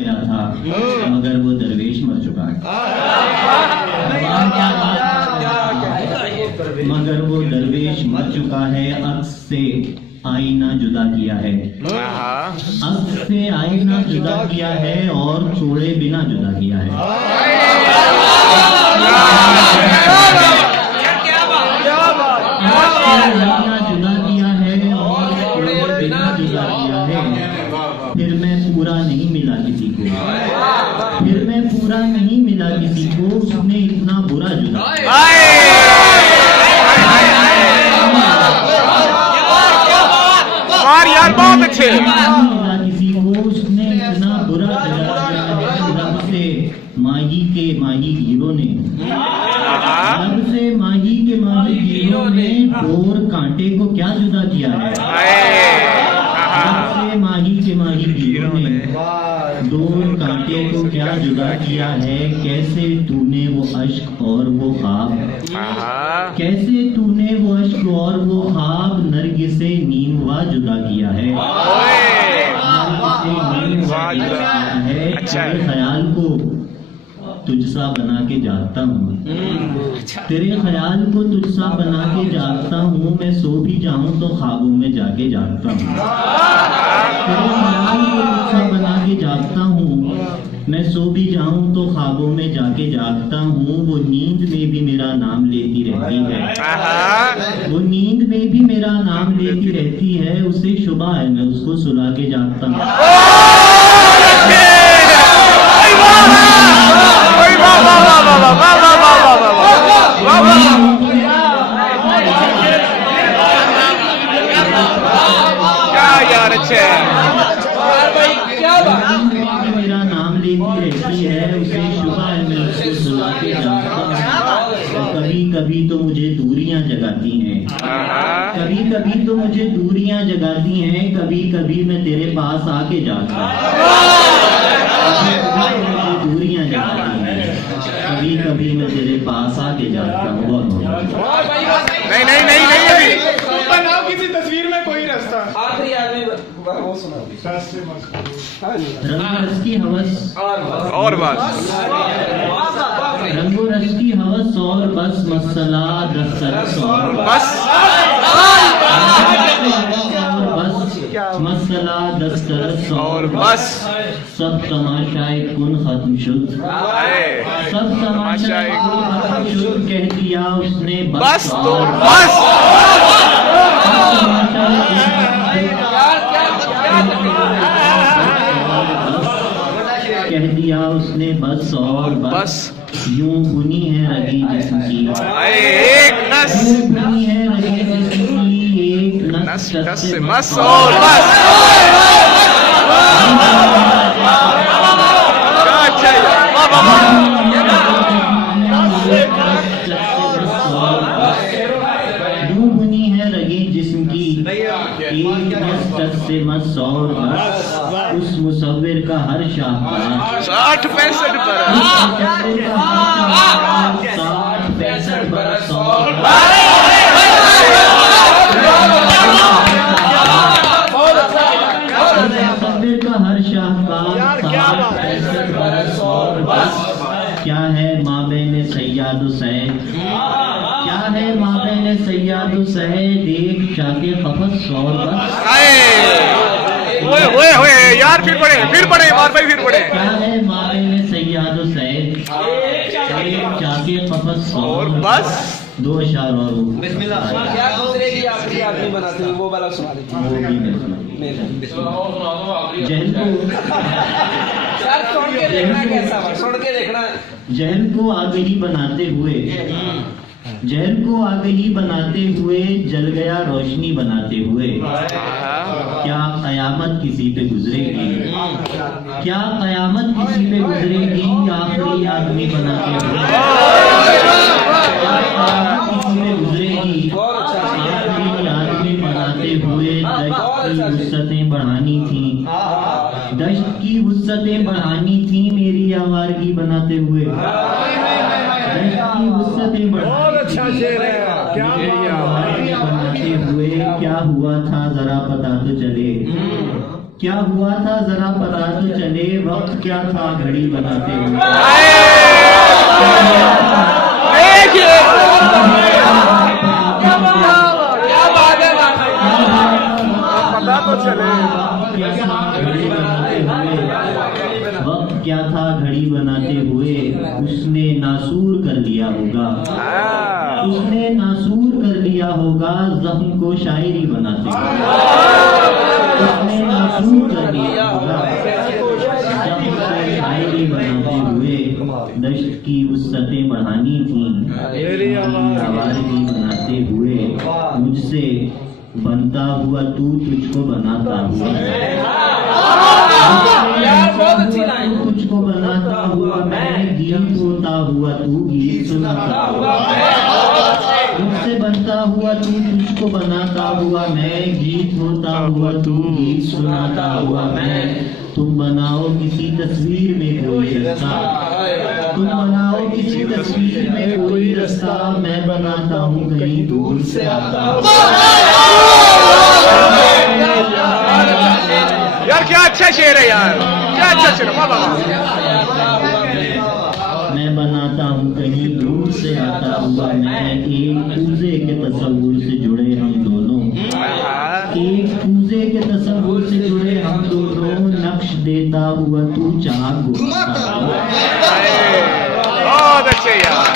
गया था मगर वो दरवेश मर चुका है। मगर वो दरवेश मर चुका है, अक्स से आईना जुदा किया है, अक्स से आईना जुदा किया है और छोड़े बिना जुदा किया है। आईना जुदा किया है और छोड़े बिना जुदा किया है। फिर मैं पूरा नहीं मिला किसी को, फिर मैं पूरा नहीं मिला किसी को, उसने इतना बुरा जुदा यार बहुत अच्छे मिला किसी को, उसने इतना बुरा जुदा किया है। रब से माही के माही हीरो ने, रब से माही के माही हीरो ने डोर कांटे को क्या जुदा किया है। रब से माही के माही हीरो ने डोर कांटे को क्या जुदा किया है। कैसे तूने वो अश्क और वो ख्वाब, कैसे तूने वो अश्क और वो ख्वाब नरगिसे नीमवा जुदा किया है। अच्छा तेरे ख्याल को तुझसा बना के जागता हूँ, तेरे ख्याल को तुझसा बना के जागता हूँ। मैं सो भी जाऊँ तो ख्वाबों में जाके जागता हूँ। तेरे ख्याल को तुझसा बना के जागता हूँ, मैं सो भी जाऊं तो ख्वाबों में जाके जागता हूँ। वो नींद में भी मेरा नाम लेती रहती है, वो नींद में भी मेरा नाम लेती रहती है। उसे शुबा है मैं उसको सुला के जागता हूँ। मेरा नाम लेती रहती है, उसे शुबा है मैं उसको सुला के जागता हूँ। कभी कभी तो मुझे दूरियां जगाती हैं, कभी कभी तो मुझे दूरियां जगाती हैं। कभी कभी मैं तेरे पास आके जागता हूँ, मुझे दूरियां जगाती हैं। कभी कभी मैं तेरे पास आके जागता हूँ। नहीं नहीं नहीं नहीं बनाओ किसी तस्वीर में कोई रास्ता। आखिरी आदमी वो सुना रंगो रस की हवस और बस, रंगो रस की हवस और बस, मसला दस्तरस और बस मसला दस्तरस और बस। सब तमाशाए कुन खत्म शुद्ध, सब तमाशाए कुन खत्म शुद्ध कह दिया उसने बस तो बस। कह दिया उसने बस और बस। यूं बुनी है रगी जिसकी, एक नस, यूं बुनी है रगी जिसकी, एक नस नस से मस और बस। अच्छा यूं बुनी है रगी जिसकी, एक नस से मस और बस। उस मुसव्विर का हर शाहकार 60-65 बरस, 60-65 बरस और मुसव्विर का हर शाहकार 60-65 बरस और बस। क्या है माबैन सैयद हुसैन, क्या है माबैन सैयद हुसैन, देख शाके खफस और बस। ओए यार फिर पड़े मार भाई फिर पड़े। क्या है माबैन सैयद हुसैन, देख शाके खफस और बस। 2 अशार और बिस्मिल्लाह। क्या दूसरे की आखिरी आदमी बनाते हैं वो वाला सुना दीजिए। जहल को, यार सुन के देखना कैसा हुआ, सुन के देखना। जहल को आगही बनाते हुए, जहल को आगही बनाते हुए, जल गया रोशनी बनाते हुए। क्या कयामत किसी पे गुजरेगी, क्या कयामत किसी पे गुजरेगी, आखिरी आदमी बनाते हुए। क्या कयामत किसी पे गुजरेगी, आखिरी आदमी बनाते हुए। दश्त की वुसअतें बढ़ानी थी, दश्त की वुसअतें बढ़ानी थी, मेरी आवारगी बनाते हुए। दश्त की वुसअतें बढ़ानी थी, मेरी आवारगी बनाते हुए। क्या हुआ था जरा पता तो चले, क्या हुआ था जरा पता तो चले, वक्त क्या था घड़ी बनाते हुए। देखिए पता तो चले। वक्त क्या था घड़ी बनाते हुए, उसने नासूर कर लिया होगा, उसने नासूर कर लिया होगा जख्म को शायरी बनाते हुए। उसने नासूर कर लिया होगा जख्म को शायरी बनाते हुए। दश्त की वुस्अतें बढ़ानी थी आवाज़ी बनाते हुए। मुझसे बनता हुआ तू तुझको बनाता हुआ, तुझको बनाता हुआ मैं, गीत होता हुआ तू गीत सुनाता हुआ। मुझसे बनता हुआ तू तुझको बनाता हुआ मैं, गीत होता हुआ तू गीत सुनाता हुआ मैं। तुम बनाओ किसी तस्वीर में कोई रास्ता, तुम बनाओ किसी तस्वीर में कोई रास्ता, मैं बनाता हूँ कहीं दूर से आता हूँ। यार क्या अच्छा शेर है यार, क्या अच्छा शेर है। वाह वाह। मैं बनाता हूँ कहीं दूर से आता हुआ मैं, एक पूजे के तस्वुर से जुड़े हम दोनों, एक पूजे के तस्वुर से जुड़े हम दोनों। नक्श देता हुआ तू चाक घुमाता हुआ। बहुत अच्छे यार।